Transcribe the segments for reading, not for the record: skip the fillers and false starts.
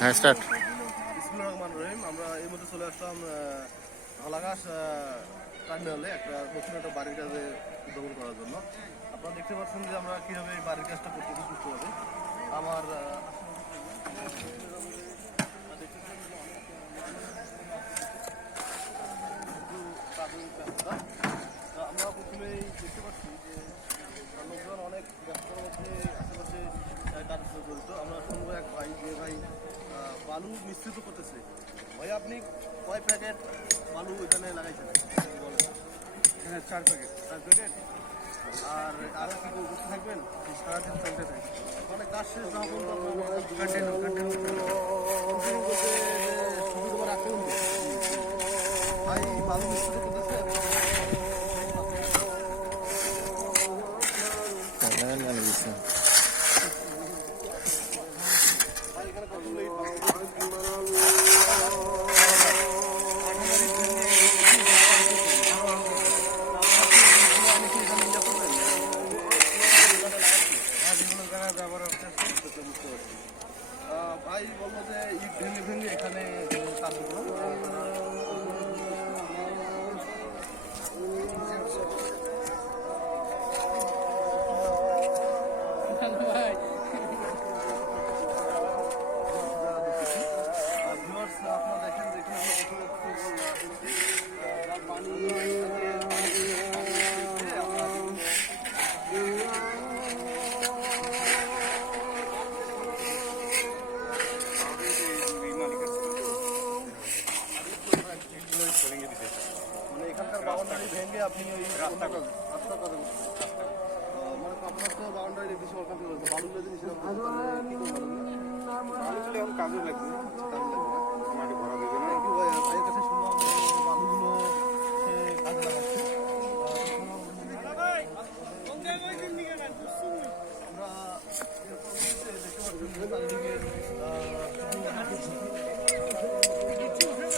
হ্যাঁ স্টার্ট। বিসমিল্লাহির রহমানির রহিম। আমরা এই মধ্যে চলে আসলাম ঢালাঘাস টার্মিনালে নতুন একটা বাড়ির কাজে উদ্বোধন করার জন্য। আপনারা দেখতে পাচ্ছেন যে আমরা কীভাবে এই বাড়ির কাজটা করতেছি সুস্থভাবে। আমার আমরা প্রথমেই দেখতে পাচ্ছি যে লোকজন অনেক ব্যস্ততার মধ্যে আশেপাশে কাজের সাথে জড়িত। আমরা শুনবো এক ভাই যে ভাই বালু মিশ্রিত করতেছে। ভাই আপনি কয় প্যাকেট বালু এখানে লাগাইছেন বলেন? হ্যাঁ 4 প্যাকেট। আর আর কি করতে থাকবেন? সারাদিন চলতে থাকবে মানে কাজ শেষ না পর্যন্ত কন্টিনিউ সুবিধা রাখুন। ভাই বালু মিশ্রিত করতেছে ভাই বললো যে ইট ভেঙে এখানে কাজগুলো আপনারা দেখেন যেখানে আমরা পানি মানে এখানকার বাউন্ডারি ভেঙে আপনি ওই রাস্তা করেন মানে আপনার তো বাউন্ডারি বেশি ওখান থেকে বালু যদি এখন কাজে লাগবে মাটি ভরা দেবে না কি ভাইয়ের কাছে শুনলাম বালুগুলো কাজে লাগাচ্ছে। আমরা দেখতে পাচ্ছি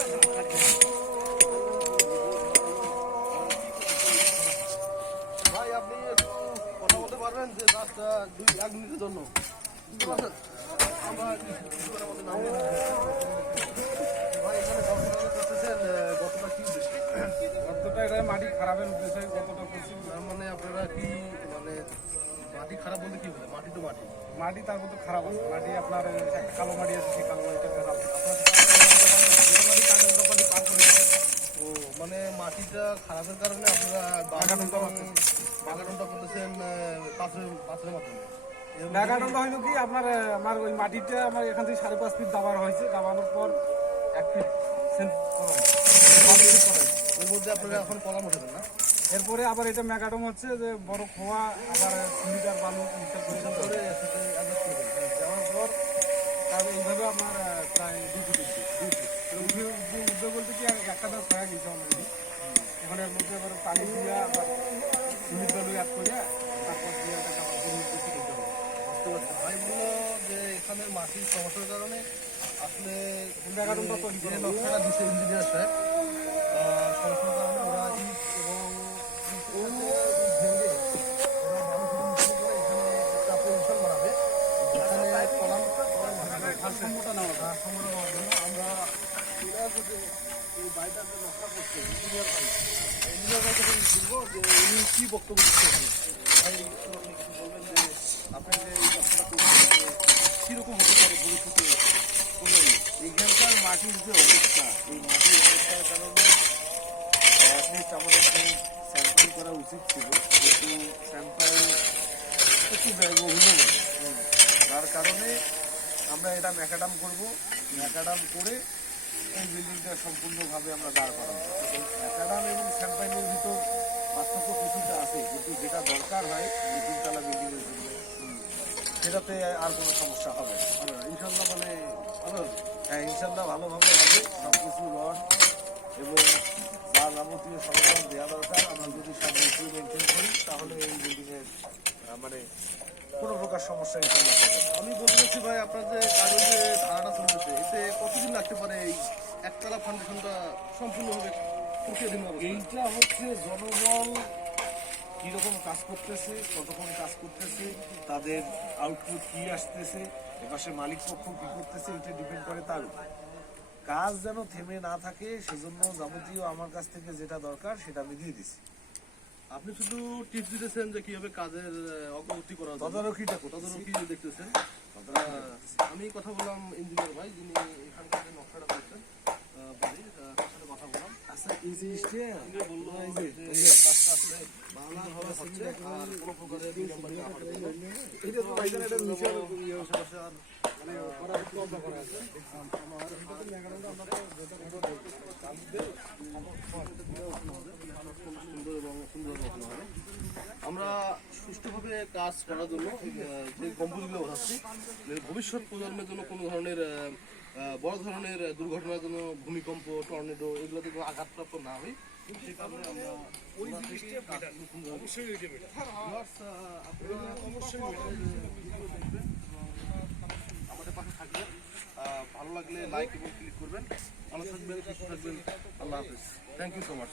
ভাই আপনি একটু কথা বলতে পারবেন যে জাস্ট 1 মিনিটের জন্য বুঝতে পারছেন? আমরা ভাই এখানে করতেছেন গতটা কি উদ্দেশ্য? গতটা এটা মাটি খারাপের উদ্দেশ্যে গতটা করছি। মানে আপনারা কি মানে মাটি খারাপ বলতে কি বলে? মাটি তো মাটি মাটি তার মতো খারাপ আছে। মাটি আপনার কালো মাটি আছে, সেই কালো মাটিটা খারাপ। ও মানে মাটিটা খারাপের কারণে আপনারা বাগানটা করতেছেন পাথরের মাধ্যমে। ব্যাগাডনটা হইল কি আপনার আমার ওই মাটিটা আমার এখান থেকে 5.5 ফিট দাবার হয়েছে। দাবানোর পর 1 ফিট সেন্ট এর মধ্যে আপনারা এখন কলাম উঠেছেন না? এরপরে আবার এটা ম্যাগাডম হচ্ছে যে বড় খোয়া আবার সিলিটার বালু করে যাওয়ার পর তাহলে এইভাবে আমার প্রায় 2 ফিট উদ্যোগ বলতে কি একটা দাস হয়ে গেছে অলরেডি। ওখানে এর মধ্যে আবার পানি দিয়ে আবার সিলিট বালু অ্যাড করে তারপর দিয়ে ভাইগুলো যে এখানে মাটির সমস্যার কারণে আসলে ম্যাগাডমটা যে নকশাটা দিচ্ছে ইঞ্জিনিয়ার সাহেব সমস্যার কারণে ওরা ইট এবং ভেঙে ওরা মানুষ করে এখানে একটা পরিবেশন বানাবে। এখানে ভারসাম্যটা নেওয়ার জন্য আমরা এই বাড়িটার যে নকশা করছে ইঞ্জিনিয়ার ভাইকে বলবো যে উনি কী বক্তব্য দিচ্ছে এখানে। ভাই আপনি কিছু বলবেন যে আপনি যে এই নকশাটা করছেন কীরকম হতে পারে ভবিষ্যতে? এখানকার মাটির যে অবস্থা, এই মাটির অবস্থার কারণে অ্যাটলিস্ট আমাদের স্যাম্পল করা উচিত ছিল, কিন্তু স্যাম্পল একটু ব্যয়বহুল তার কারণে আমরা এটা ম্যাকাডাম করব। ম্যাকাডাম করে এই বিল্ডিংটা সম্পূর্ণভাবে আমরা দাঁড় করাবো। ম্যাকাডাম এবং স্যাম্পাইনের ভিতর পার্থক্য কিছুটা আছে, কিন্তু যেটা দরকার হয় 3 তলা বিল্ডিংয়ের জন্য সেটাতে আর কোনো সমস্যা হবে না। ইনশাল্লাহ মানে ভালো হবে। হ্যাঁ ইনশাল্লাহ ভালোভাবে হবে। সব কিছু রড এবং যা যাবতীয় সরঞ্জাম দেওয়া দরকার আমরা যদি সব কিছু মেনটেন করি তাহলে এই বিল্ডিংয়ের মানে কোনো প্রকার সমস্যা ইনশাল্লাহ হবে না। আমি বলতে চাচ্ছি ভাই আপনার যে কাগজে ধারাটা চলতেছে এতে কতদিন লাগতে পারে এই একতলা ফাউন্ডেশনটা সম্পূর্ণভাবে প্রক্রিয়াধীন হবে? এইটা হচ্ছে জনবল কীরকম কাজ করতেছে, কতক্ষণ কাজ করতেছে, তাদের আউটপুট কী আসতেছে, এপাশে মালিক পক্ষ কী করতেছে, এটা ডিপেন্ড করে তার উপর। কাজ যেন থেমে না থাকে সেজন্য যাবতীয় আমার কাছ থেকে যেটা দরকার সেটা আমি দিয়ে দিছি। আপনি শুধু টিপস দিতেছেন যে কিভাবে কাজের অগ্রগতি করা যায়, তদারকিটা করতেছি। তদারকি দেখতেছেন। আমি কথা বললাম ইঞ্জিনিয়ার ভাই, যিনি এখানকার যে নকশাটা করছেন বাড়ির, তার সাথে কথা বললাম। আচ্ছা এই জিনিসটা তিনি বললো যে কাজটা আসলে ভালোভাবে হচ্ছে, আর কোনো প্রকারের বিলম্ব না হওয়ার জন্য। এটা তো ভাইজান এটা নিচে আশেপাশে আর মানে করা কত করা আছে আমার এটা তো লেখাটা আমরা তো যেটা কাজ দেই সুন্দর এবং সুন্দর মতন হবে। আমরা সুষ্ঠুভাবে কাজ করার জন্য যে গম্বুজগুলো বসাচ্ছি, ভবিষ্যৎ প্রজন্মের জন্য কোনো ধরনের বড় ধরনের দুর্ঘটনার জন্য, ভূমিকম্প, টর্নেডো এগুলোতে কোনো আঘাতপ্রাপ্ত না হয়, সেই কারণে আমরা ওই জিনিসটা বেটার অবশ্যই ওইটা বেটার আপনারা অবশ্যই দেখবেন, আমাদের পাশে থাকবেন। ভালো লাগলে লাইক এবং ক্লিক করবেন। ভালো থাকবেন, সুস্থ থাকবেন। আল্লাহ হাফেজ। Thank you so much.